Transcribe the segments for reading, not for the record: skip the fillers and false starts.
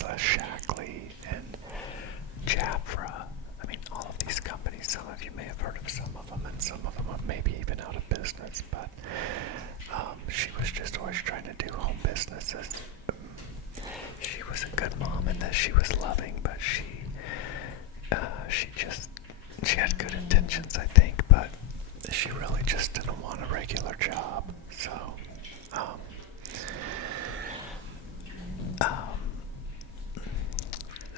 companies, Shackley and Jafra. I mean, all of these companies, some of you may have heard of some of them, and some of them are maybe even out of business, but she was just always trying to do home businesses. She was a good mom in that she was loving, but she had good intentions, I think, but she really just didn't want a regular job. So, um, um,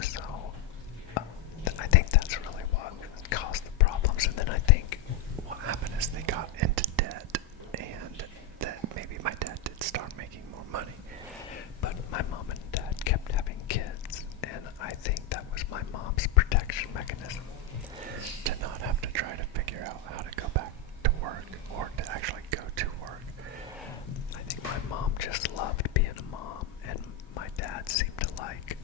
so I think that's really what caused the problems. And then I think what happened is they got into debt, and that maybe my dad did start making more money. But my mom and dad kept having kids, and I think that was my mom's protection mechanism to not have to try to figure out how to go back to work or to actually go to work. I think my mom just loved being a mom, and my dad seemed to like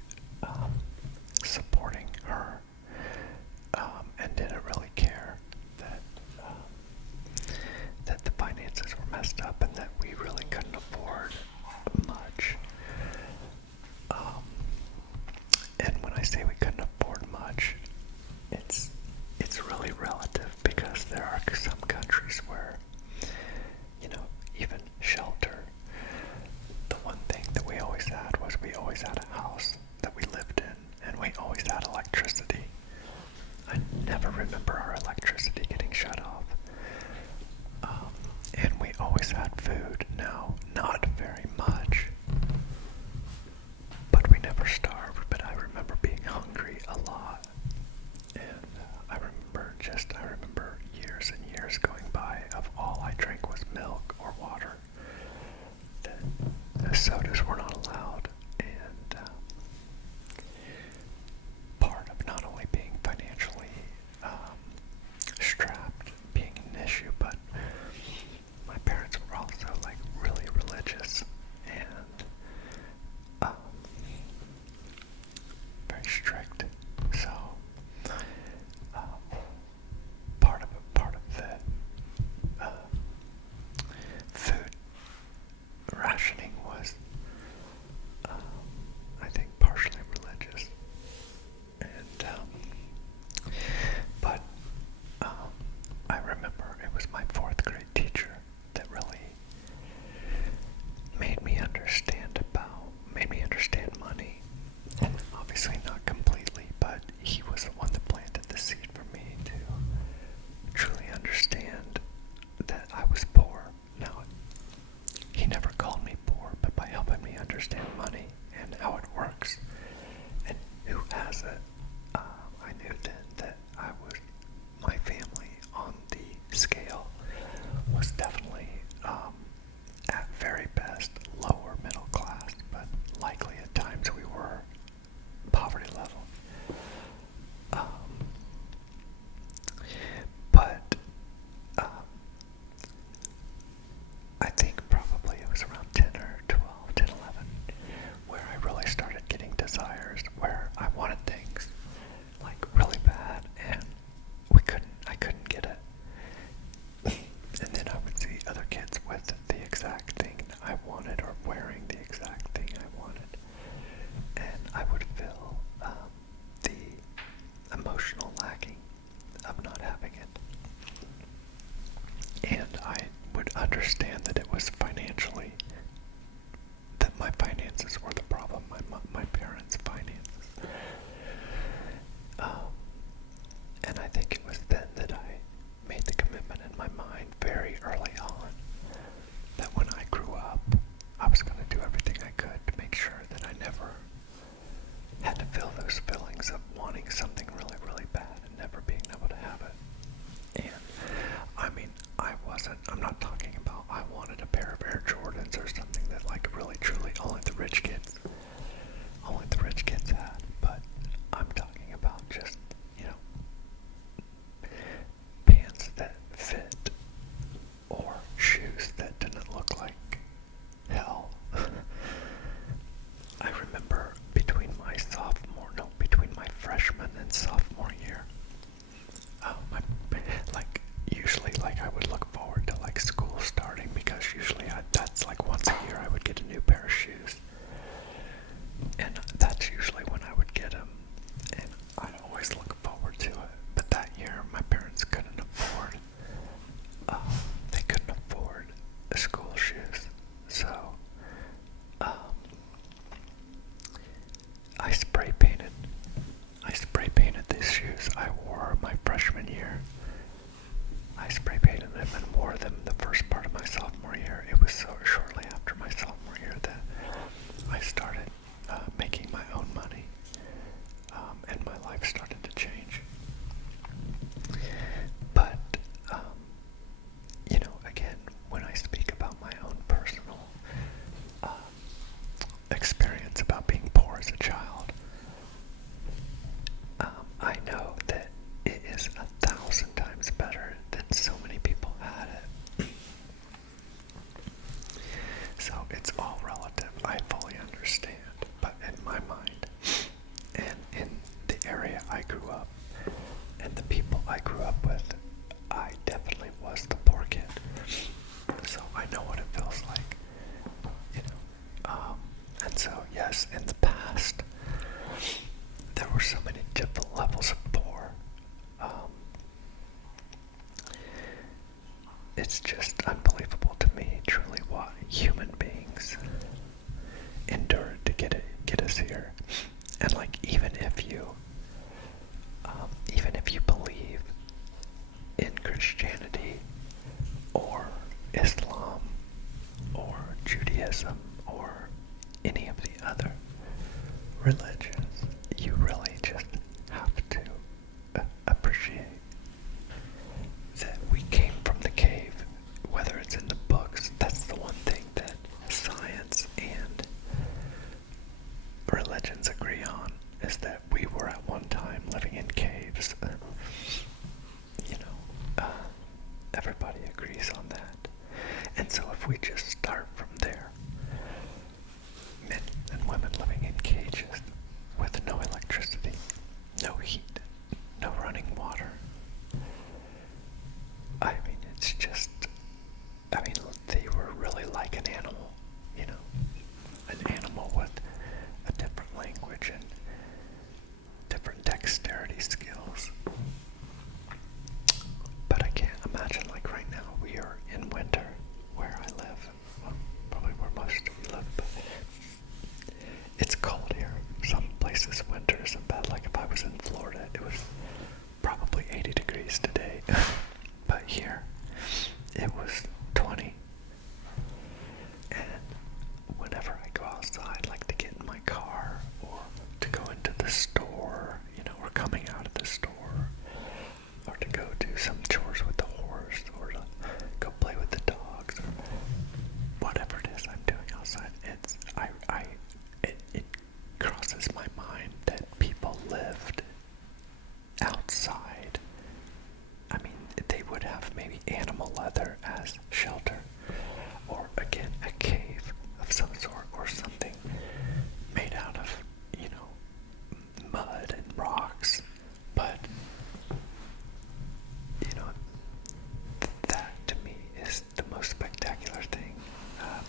supporting her, and didn't really care that the finances were messed up and that we really couldn't afford much. And when I say we couldn't afford much, it's really relative, because there are some countries where, even shelter. The one thing that we always had was we always had a house that we lived in, and we always had electricity. I never remember our electricity getting shut off. And we always had food. Now, not very much, but we never starved. But I remember being hungry a lot. And I remember years and years going by of all I drank was milk or water. The sodas were not allowed. And part of not only being financially strapped being an issue, but my parents were also like really religious and very strict. So part of the food rationing was, I think, partially religious. And but I remember it was my fourth grade teacher that really made me understand money. And obviously not completely, but he was the one that planted the seed for me to truly understand that I was poor. Now, he never called me poor, but by helping me understand money and how it works and who has it, I knew then that my family on the scale was definitely, at very best, lower middle class, but likely at times we were poverty level. But I think probably it was around 10 or 12, 10, 11. shoes I wore my freshman year. I spray painted them and wore them the first part of my sophomore year. It was so shortly after my sophomore year that I started making my own money, and my life started to change. But, again, when I speak about my own personal experience about being poor as a child, I know that it is 1,000 times better than so many people had it. So it's all relative. I fully understand. But in my mind, and in the area I grew up, and the people I grew up with, I definitely was the poor kid. So I know what it feels like, and so yes, in the past, there were so many different levels of poor. It's just unbelievable to me, truly, what human beings endured to get us here. And like, even if you believe in Christianity or Islam or Judaism or any of the other religions, you really just have to appreciate that we came from the cave. Whether it's in the books, that's the one thing that science and religions agree on, is that we were at one time living in caves. Everybody agrees on that. And so if we just start from there, men and women living in cages with no electricity, no heat, no running water, it's just, they were really like an animal, an animal with a different language and different dexterity skills. But I can't imagine, like right now, we are in winter where I live, well, probably where most of you live, but it's cold here. Some places winter isn't bad. Like if I was in Florida, it was probably 80 degrees today. But here, it was 20. And whenever I go outside, like to get in my car or to go into the store, or coming out of the store, or to go do some chores with the horse, or to go play with the dogs, or whatever it is I'm doing outside, it crosses my mind that people lived outside. They would have maybe animal leather as shelter, or again, a cave of some sort, or something made out of, mud and rocks. But, that to me is the most spectacular thing.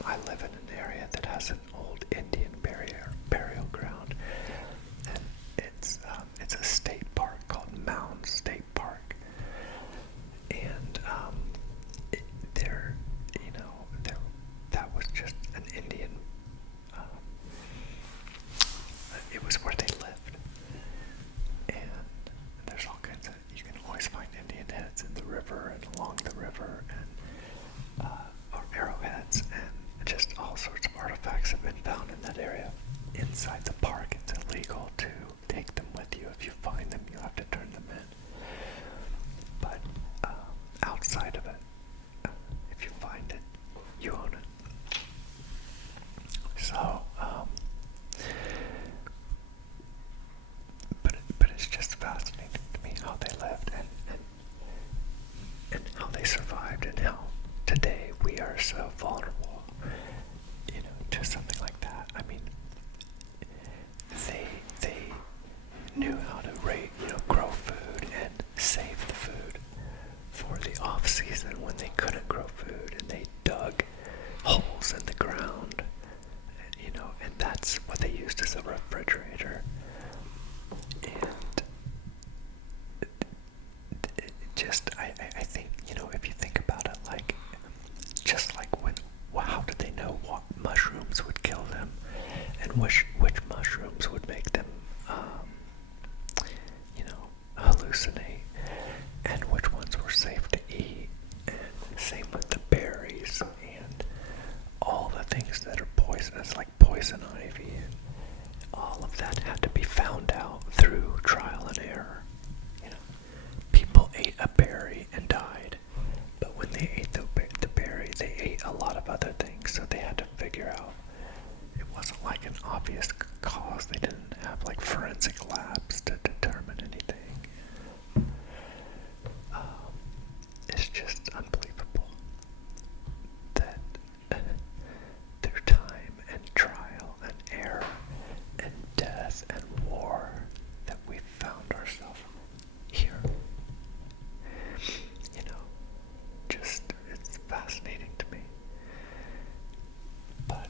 I live in an area that has an old Indian burial ground, and it's a state park called Mound State Park. And that was just an Indian. It was where they lived, and there's all kinds of. You can always find Indian heads in the river and along the river, and or arrowheads, and just all sorts of artifacts have been found in that area. Inside the park, it's illegal to take them with you. If you find them, you have to turn them in. But outside of it, if you find it, you own it. So, but it's just fascinating to me how they lived and how they survived, and how today we are so vulnerable, to something like that. They knew how to grow food and save the food for the off season when they couldn't grow food, and they dug holes in the ground, and that's what they used as a refrigerator. And I think, if you think about it, like, just like how did they know what mushrooms would kill them, and which mushrooms would make them, hallucinate? poison ivy. All of that had to be found out through trial and error. People ate a berry and died, but when they ate the berry, they ate a lot of other things, so they had to figure out. It wasn't like an obvious cause. They didn't have like forensic labs to determine anything. It's just unbelievable that through time and trial and error and death and war that we found ourselves here. Just it's fascinating to me. But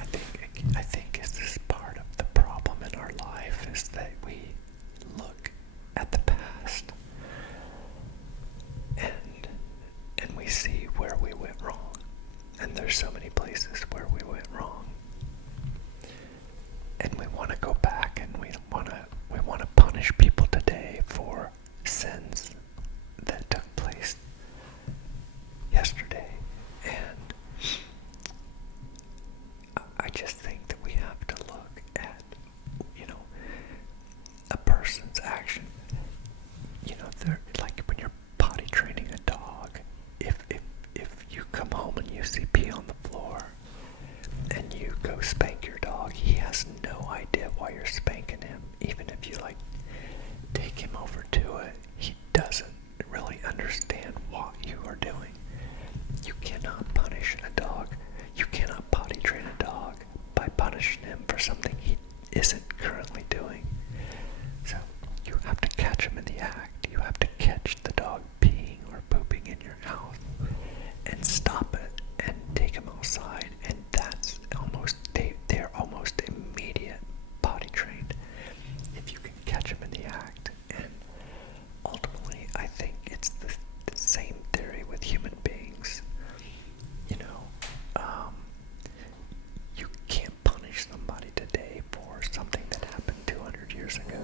I think it's this part of the problem in our life is that we look at the past and we see where we went wrong. And there's so many places where we went wrong. And we want to go back and we want to punish people today for sins that took place yesterday. And I just think that we have to look at, a person's action. They're like when you're potty training a dog, if you come home and you see pee on the floor and you go spank your dog, he has no idea why you're spanking him. Even if you take him over to it, he doesn't really understand what you are doing. You cannot punish a dog. You cannot potty train a dog by punishing him for something he isn't currently doing. So you have to catch him in the act. You have to catch the dog peeing or pooping in your house and stop it and take him outside. And that's they're almost immediate potty trained if you can catch him in the act. And ultimately, I think it's the same theory with human beings. You can't punish somebody today for something that happened 200 years ago.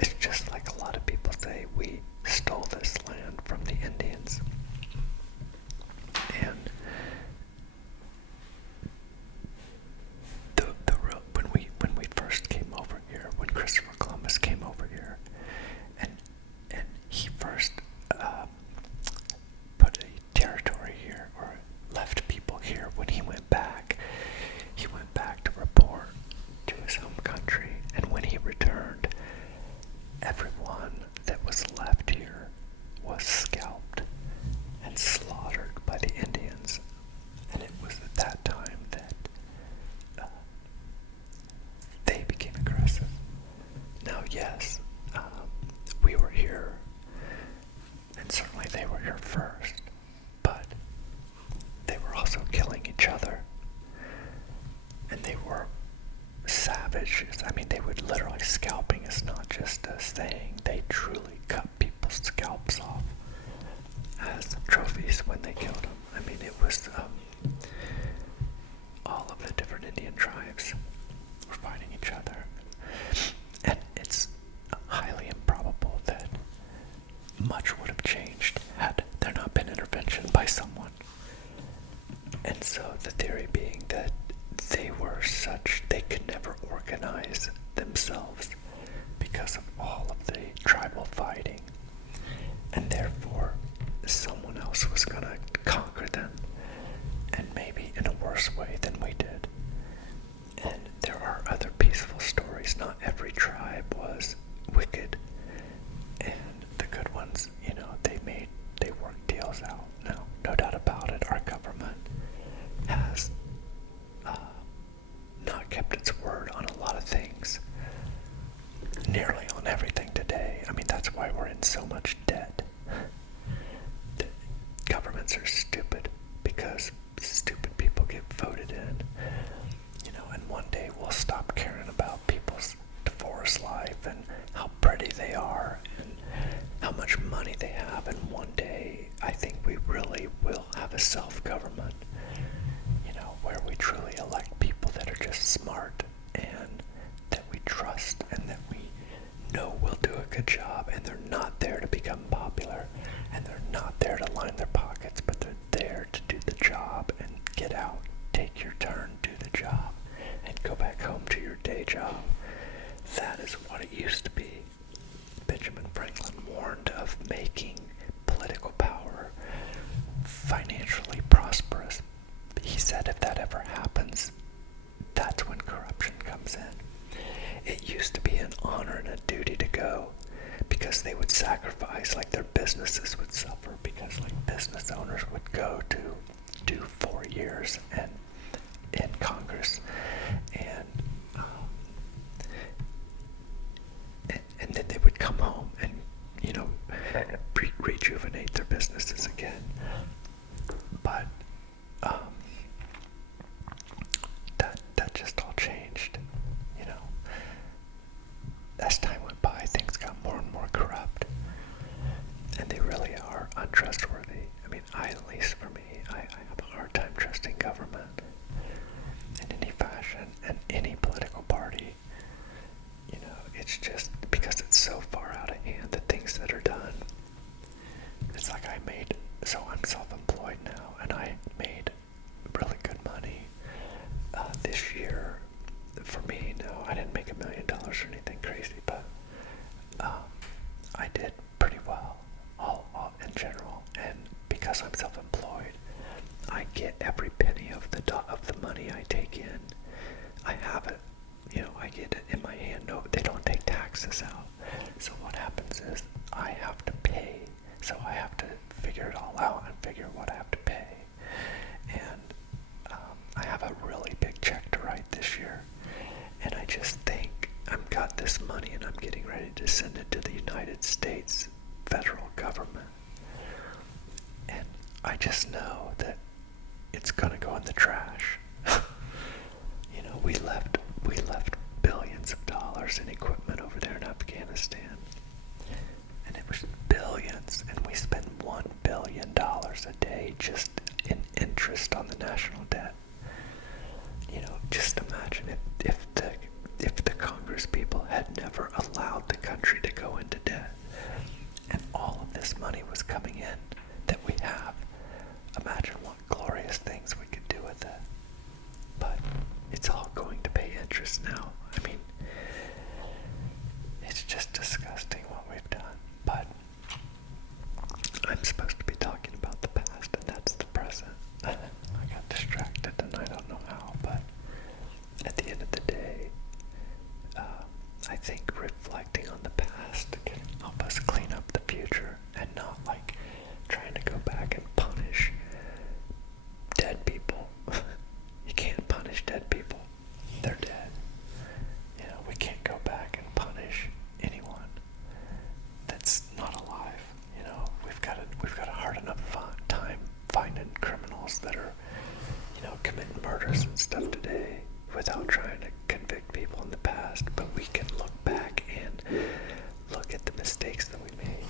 It's just like a lot of people say, we stole this land from the Indians. And when we first came over here, when Christopher Columbus came over here, and he first put a territory here or left people here, when he went back to report to his home country, and when he returned, everyone that was left here was scalped and slaughtered by the Indians. And it was at that time that they became aggressive. Now, yes, we were here, and certainly they were here first, but they were also killing each other, and they were savages. I mean, they would literally, scalping is not just a saying, they truly cut people's scalps off as trophies when they killed them. I mean, it was all of the different Indian tribes were fighting each other, and it's highly improbable that much would have changed had there not been intervention by someone. And so the theory being that they were such, they could never organize themselves because of all of the tribal fighting, and therefore someone else was going to conquer them, and maybe in a worse way than we did. And there are other peaceful stories. Not every tribe was wicked, and the good ones, they worked deals out. No doubt about it, our government has not kept its word on a lot of things, nearly on everything today. I mean, that's why we're in so much debt. The governments are stupid because stupid people get voted in, and one day we'll stop caring about people's divorce life and how pretty they are and how much money they have, and one day I think we really will have a self-government, where we truly elect people that are just smart and that we trust and that we know will do a good job, and they're not there to become popular, and they're not there to line their pockets, but they're there to do the job and get out, take your turn, do the a job and go back home to your day job. That is what it used to be. Benjamin Franklin warned of making political power financially prosperous. He said if that ever happens, that's when corruption comes in. It used to be an honor and a duty to go because they would sacrifice, like their businesses would suffer because like business owners would go to do 4 years and in Congress and then they would come home and, you know, rejuvenate their businesses again. But that just all changed, you know. As time went by, things got more and more corrupt, and they really are untrustworthy. I mean, at least for me, I have a hard time trusting government in any fashion and any political party. You know, it's just because it's so far out of hand, the things that are done. It's like I'm self-employed now, and I made really good money this year. For me, no, I didn't make $1 million or anything crazy, but I did pretty well, all in general. And because I'm self-employed, I get every penny of the money I take in. I have it, you know, I get it in my hand. No, they don't take taxes out. So what happens is I have to pay. So I have to figure it all out and figure what I have to pay. And I have a really big check to write this year. And I just think I've got this money and I'm getting ready to send it to the United States federal government. And I just know that it's going to go in the trash. You know, we left billions of dollars in equipment over there in Afghanistan. And it was billions, and we spend $1 billion a day just in interest on the national debt. You know, just imagine if the Congress people had never allowed the country to go into debt, and all of this money was coming in that we have. Imagine what glorious things we could do with it. But it's all going to pay interest now. I mean, it's just disgusting what we've done. But I'm supposed to be talking about the past, and that's the present. I got distracted, and I don't know how, but at the end of the day, I think reflecting on the past can help us clean up the future and not like trying to go back and punish dead people. You can't punish dead people. They're dead. You know, we can't go back and punish anyone that's not alive. You know, we've got a hard enough time finding criminals that are, you know, committing murders and stuff today without trying to convict people in the past. But we can look back and look at the mistakes that we made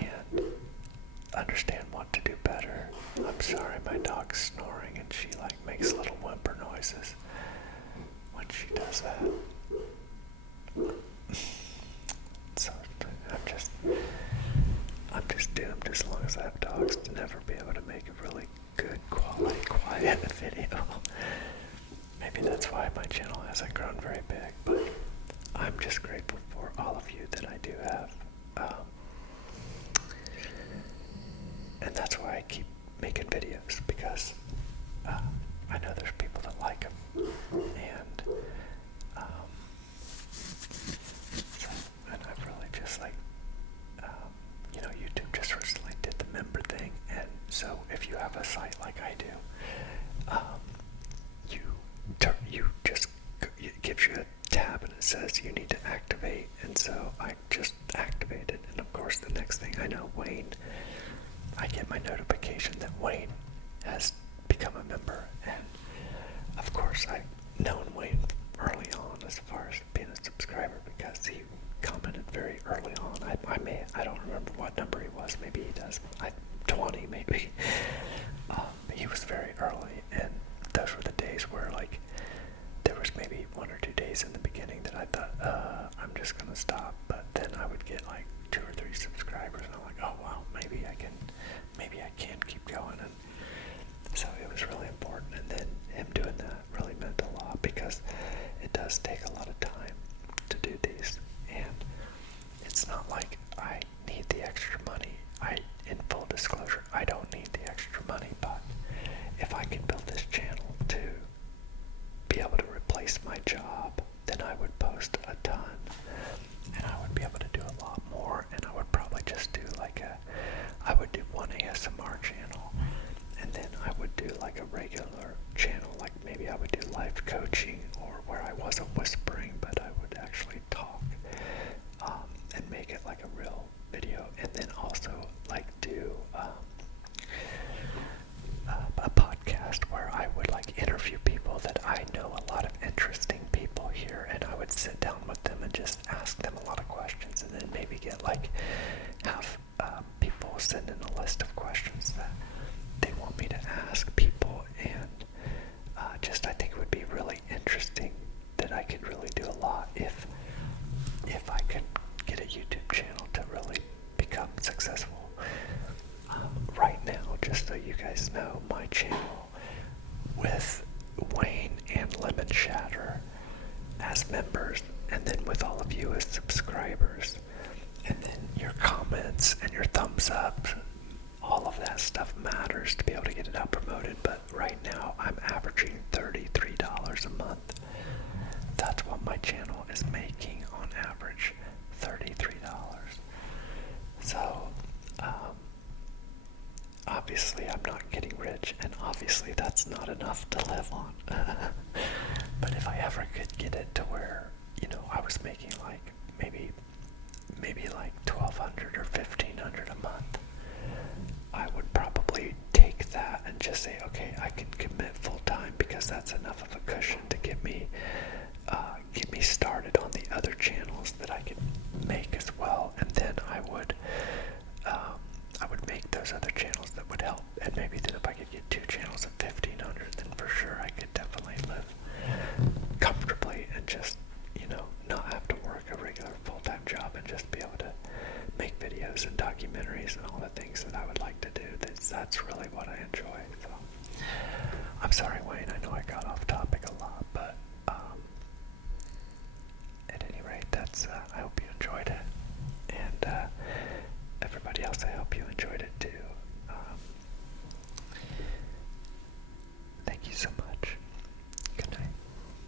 and understand what to do better. I'm sorry, my dog's snoring and she like makes little whimper noises when she does that. So I'm just doomed as long as I have dogs to never be able to make a really good quality quiet video. Maybe that's why my channel hasn't grown very big, but I'm just grateful for all of you that I do have. And that's why I keep making videos, because I know there's people that like them. And I've really just like, you know, YouTube just recently did the member thing. And so if you have a site like I do, it gives you a tab and it says you need to activate, and so I just activated, and of course the next thing I know, I get my notification that Wayne has become a member, and of course I've known Wayne early on as far as being a subscriber because he commented very early on. I don't remember what number he was, maybe he does, 20 maybe, but he was very early, and those were the days where like there was maybe 1 or 2 days in the beginning that I thought, I'm just gonna stop, but then I would get like 2 or 3 subscribers, and I'm like, oh wow, maybe I can keep going, and so it was really important. And then him doing that really job, then I would post a ton, and I would be able to do a lot more, and I would probably just do I would do one ASMR channel, and then I would do like a regular channel, like maybe I would do life coaching, or where I wasn't whispering, but I would actually talk, and make it like a real video, and then also like do a podcast where I would like interview people that I know, a lot of interesting people here, and I would sit down with them and just ask them a lot of questions, and then maybe get have people send in a list of questions that they want me to ask people, and I think it would be really interesting, that I could really do a lot if I could get a YouTube channel to really become successful. Right now, just so you guys know, my channel with Wayne and Lemon Shatter as members, and then with all of you as subscribers, and then your comments and your thumbs up, all of that stuff matters to be able to get it out promoted. But right now I'm averaging $33 a month. That's what my channel is making on average, $33. So obviously I'm not getting rich, and obviously that's not enough to live on. But if I ever could get it to where, I was making maybe like $1,200 or $1,500 a month, I would probably take that and just say, okay, I can commit full time, because that's enough of a cushion to get me started on the other channels that I can make as well, and then I would make those other channels that would help, and maybe then if I could get 2 channels at $1,500, then for sure I could definitely live comfortably and just not have to work a regular full-time job, and just be able to make videos and documentaries and all the things that I would like to do. That's really what I enjoy. So I'm sorry, Wayne, I know I got off topic a lot, but at any rate, that's I hope you enjoyed it, and everybody else, I hope you enjoyed it too.